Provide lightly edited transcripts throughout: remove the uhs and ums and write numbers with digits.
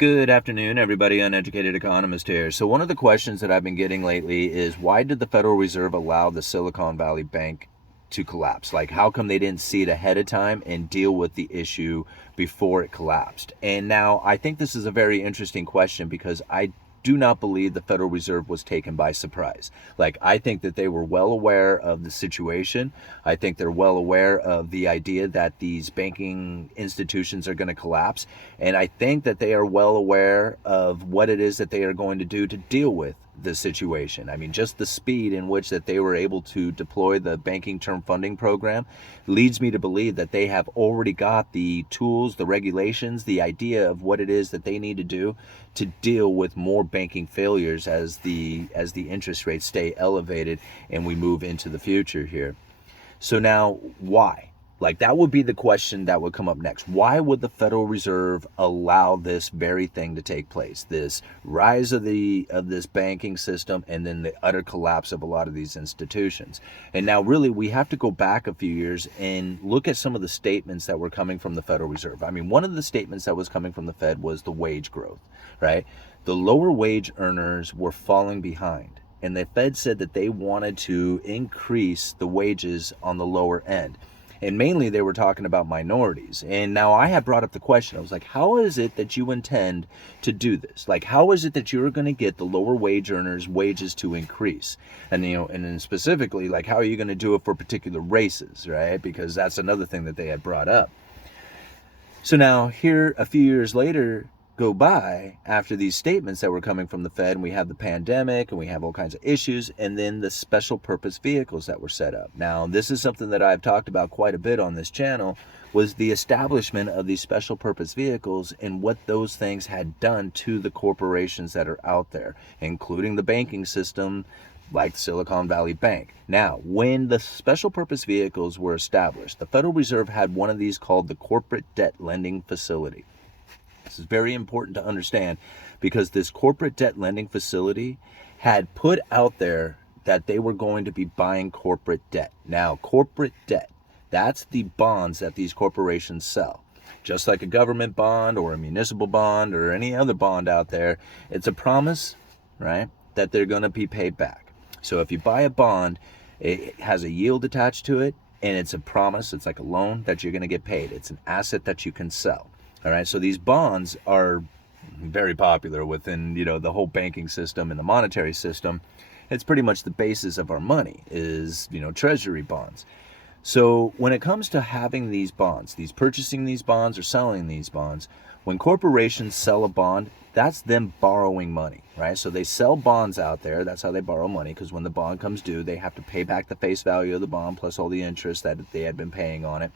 Good afternoon, everybody. Uneducated Economist here. So one of the questions that I've been getting lately is, why did the Federal Reserve allow the Silicon Valley Bank to collapse? Like, how come they didn't see it ahead of time and deal with the issue before it collapsed? And now I think this is a very interesting question because I do not believe the Federal Reserve was taken by surprise. Like, I think that they were well aware of the situation. I think they're well aware of the idea that these banking institutions are going to collapse. And I think that they are well aware of what it is that they are going to do to deal with the situation. I mean, just the speed in which that they were able to deploy the banking term funding program leads me to believe that they have already got the tools, the regulations, the idea of what it is that they need to do to deal with more banking failures as the interest rates stay elevated and we move into the future here. So now, why? Like, that would be the question that would come up next. Why would the Federal Reserve allow this very thing to take place? This rise of this banking system and then the utter collapse of a lot of these institutions. And now really we have to go back a few years and look at some of the statements that were coming from the Federal Reserve. I mean, one of the statements that was coming from the Fed was the wage growth, right? The lower wage earners were falling behind. And the Fed said that they wanted to increase the wages on the lower end. And mainly they were talking about minorities. And now I had brought up the question. I was like, how is it that you intend to do this? Like, how is it that you're going to get the lower wage earners' wages to increase? And, and then specifically, like, how are you going to do it for particular races, right? Because that's another thing that they had brought up. So now here, a few years later, go by after these statements that were coming from the Fed, and we have the pandemic and we have all kinds of issues, and then the special purpose vehicles that were set up. Now, this is something that I've talked about quite a bit on this channel, was the establishment of these special purpose vehicles and what those things had done to the corporations that are out there, including the banking system like Silicon Valley Bank. Now, when the special purpose vehicles were established, the Federal Reserve had one of these called the Corporate Debt Lending Facility. This is very important to understand because this corporate debt lending facility had put out there that they were going to be buying corporate debt. Now, corporate debt, that's the bonds that these corporations sell. Just like a government bond or a municipal bond or any other bond out there, it's a promise, right, that they're going to be paid back. So if you buy a bond, it has a yield attached to it, and it's a promise, it's like a loan that you're going to get paid. It's an asset that you can sell. All right, so these bonds are very popular within, the whole banking system and the monetary system. It's pretty much the basis of our money is, treasury bonds. So when it comes to having these bonds, purchasing these bonds or selling these bonds, when corporations sell a bond, that's them borrowing money, right? So they sell bonds out there. That's how they borrow money, because when the bond comes due, they have to pay back the face value of the bond plus all the interest that they had been paying on it.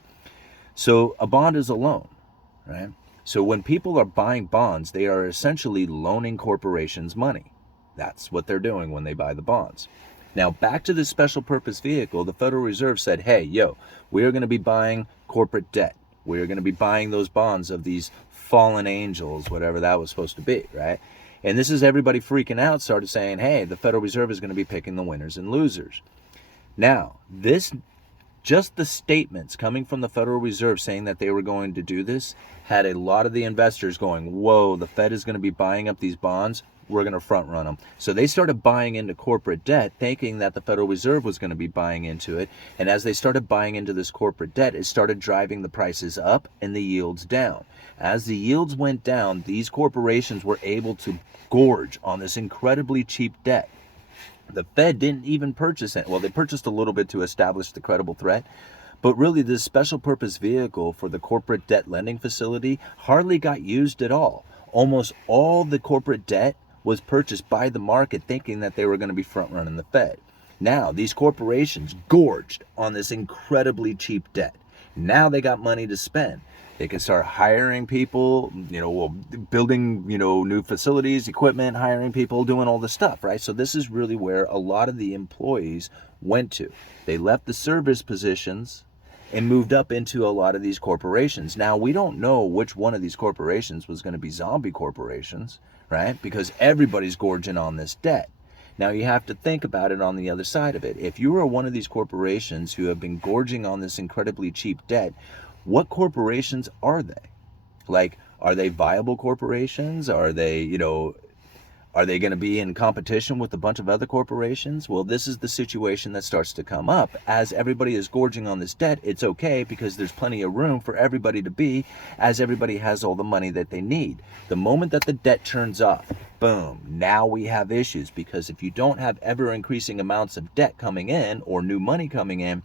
So a bond is a loan. Right? So when people are buying bonds, they are essentially loaning corporations money. That's what they're doing when they buy the bonds. Now, back to this special purpose vehicle, the Federal Reserve said, hey, we are going to be buying corporate debt. We are going to be buying those bonds of these fallen angels, whatever that was supposed to be, right? And this is everybody freaking out, started saying, hey, the Federal Reserve is going to be picking the winners and losers. Now, just the statements coming from the Federal Reserve saying that they were going to do this had a lot of the investors going, whoa, the Fed is going to be buying up these bonds. We're going to front run them. So they started buying into corporate debt, thinking that the Federal Reserve was going to be buying into it. And as they started buying into this corporate debt, it started driving the prices up and the yields down. As the yields went down, these corporations were able to gorge on this incredibly cheap debt. The Fed didn't even purchase it. Well, they purchased a little bit to establish the credible threat. But really, this special purpose vehicle for the corporate debt lending facility hardly got used at all. Almost all the corporate debt was purchased by the market thinking that they were going to be front running the Fed. Now, these corporations gorged on this incredibly cheap debt. Now they got money to spend. They can start hiring people, building, new facilities, equipment, hiring people, doing all this stuff, right? So this is really where a lot of the employees went to. They left the service positions and moved up into a lot of these corporations. Now, we don't know which one of these corporations was going to be zombie corporations, right? Because everybody's gorging on this debt. Now, you have to think about it on the other side of it. If you are one of these corporations who have been gorging on this incredibly cheap debt, what corporations are they? Like, Are they viable corporations? Are they, are they going to be in competition with a bunch of other corporations? Well, this is the situation that starts to come up. As everybody is gorging on this debt, it's okay because there's plenty of room for everybody to be, as everybody has all the money that they need. The moment that the debt turns off, boom, now we have issues, because if you don't have ever increasing amounts of debt coming in or new money coming in,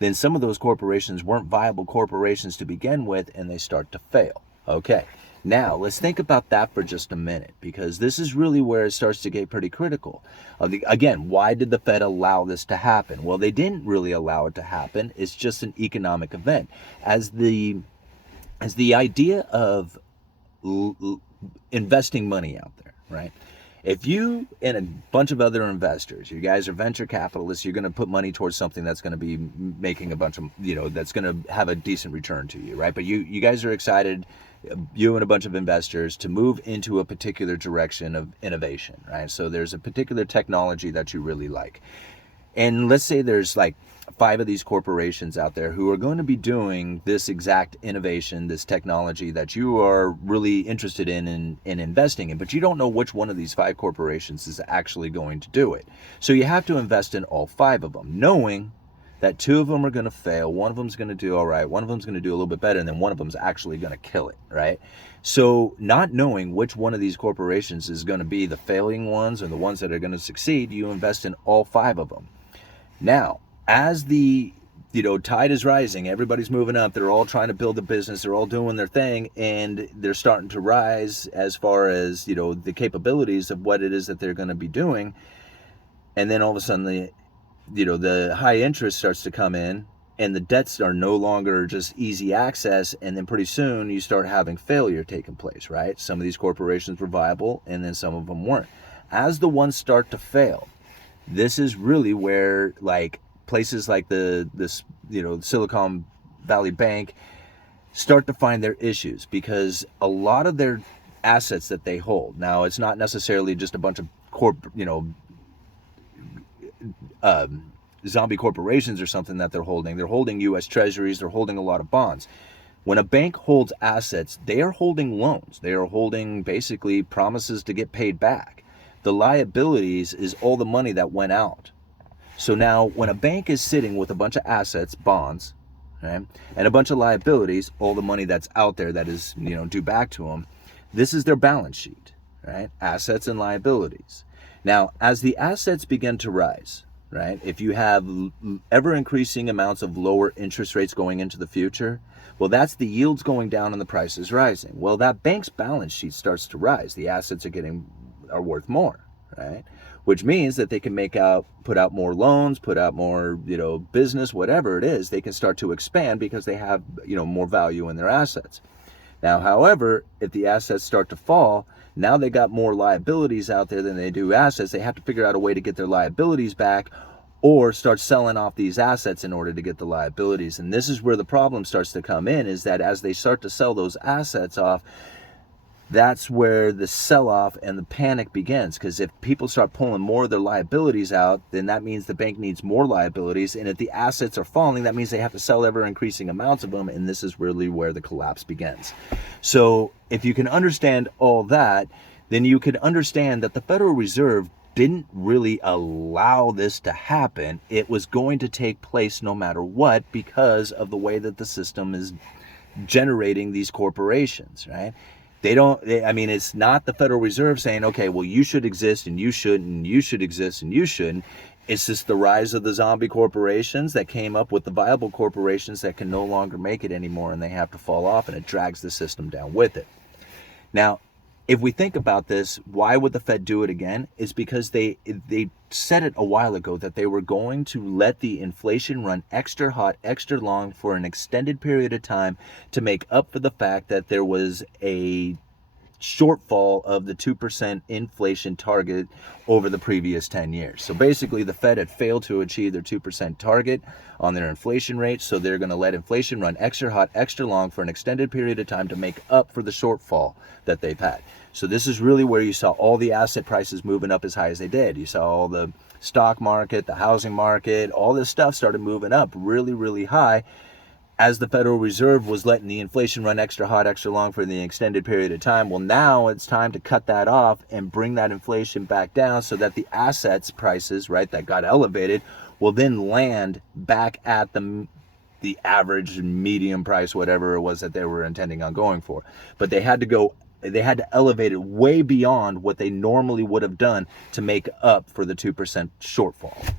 then some of those corporations weren't viable corporations to begin with, and they start to fail. Okay. Now, let's think about that for just a minute, because this is really where it starts to get pretty critical. Again, why did the Fed allow this to happen? Well, they didn't really allow it to happen. It's just an economic event. As the idea of investing money out there, right? If you and a bunch of other investors, you guys are venture capitalists, you're going to put money towards something that's going to be making a bunch of, that's going to have a decent return to you, right? But you guys are excited, you and a bunch of investors, to move into a particular direction of innovation, right? So there's a particular technology that you really like. And let's say there's like 5 of these corporations out there who are going to be doing this exact innovation, this technology that you are really interested in investing in, but you don't know which one of these 5 corporations is actually going to do it. So you have to invest in all 5 of them, knowing that 2 of them are going to fail, one of them's going to do all right, one of them's going to do a little bit better, and then one of them's actually going to kill it, right? So not knowing which one of these corporations is going to be the failing ones or the ones that are going to succeed, you invest in all 5 of them. Now, as the tide is rising, everybody's moving up, they're all trying to build a business, they're all doing their thing, and they're starting to rise as far as the capabilities of what it is that they're going to be doing. And then all of a sudden the high interest starts to come in, and the debts are no longer just easy access, and then pretty soon you start having failure taking place, right? Some of these corporations were viable, and then some of them weren't. As the ones start to fail, this is really where places like the Silicon Valley Bank start to find their issues, because a lot of their assets that they hold, now it's not necessarily just a bunch of zombie corporations or something that they're holding U.S. treasuries, they're holding a lot of bonds. When a bank holds assets, they are holding loans, they are holding basically promises to get paid back. The liabilities is all the money that went out. So now when a bank is sitting with a bunch of assets, bonds, right, and a bunch of liabilities, all the money that's out there that is due back to them, this is their balance sheet, right? Assets and liabilities. Now, as the assets begin to rise, right, if you have ever increasing amounts of lower interest rates going into the future, well, that's the yields going down and the prices rising. Well, that bank's balance sheet starts to rise. The assets are worth more, right? Which means that they can put out more loans, put out more, business, whatever it is, they can start to expand because they have, more value in their assets. Now, however, if the assets start to fall, now they got more liabilities out there than they do assets. They have to figure out a way to get their liabilities back, or start selling off these assets in order to get the liabilities. And this is where the problem starts to come in, is that as they start to sell those assets off, that's where the sell-off and the panic begins. Because if people start pulling more of their liabilities out, then that means the bank needs more liabilities. And if the assets are falling, that means they have to sell ever increasing amounts of them. And this is really where the collapse begins. So if you can understand all that, then you could understand that the Federal Reserve didn't really allow this to happen. It was going to take place no matter what, because of the way that the system is generating these corporations, right? It's not the Federal Reserve saying, okay, well, you should exist and you shouldn't, and you should exist and you shouldn't. It's just the rise of the zombie corporations that came up with the viable corporations that can no longer make it anymore, and they have to fall off, and it drags the system down with it. Now, if we think about this, why would the Fed do it again? It's because they said it a while ago that they were going to let the inflation run extra hot, extra long for an extended period of time to make up for the fact that there was a shortfall of the 2% inflation target over the previous 10 years. So basically the Fed had failed to achieve their 2% target on their inflation rate, so they're going to let inflation run extra hot, extra long for an extended period of time to make up for the shortfall that they've had. So this is really where you saw all the asset prices moving up as high as they did. You saw all the stock market, the housing market, all this stuff started moving up really, really high. as the Federal Reserve was letting the inflation run extra hot, extra long for the extended period of time. Well, now it's time to cut that off and bring that inflation back down so that the assets prices, right, that got elevated will then land back at the average medium price, whatever it was that they were intending on going for. But they had to elevate it way beyond what they normally would have done to make up for the 2% shortfall.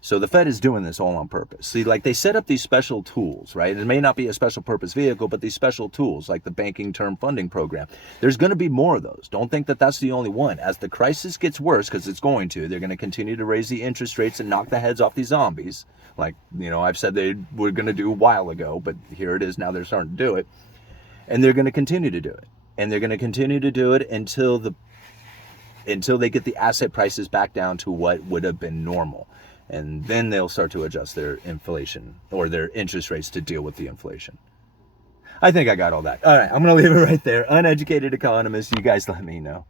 So the Fed is doing this all on purpose. See, like, they set up these special tools, right? It may not be a special purpose vehicle, but these special tools like the banking term funding program. There's going to be more of those. Don't think that that's the only one. As the crisis gets worse, because it's going to, they're going to continue to raise the interest rates and knock the heads off these zombies. Like, I've said they were going to do a while ago, but here it is now, they're starting to do it. And they're going to continue to do it. And they're going to continue to do it until they get the asset prices back down to what would have been normal. And then they'll start to adjust their inflation or their interest rates to deal with the inflation. I think I got all that. All right, I'm going to leave it right there. Uneducated Economist, you guys let me know.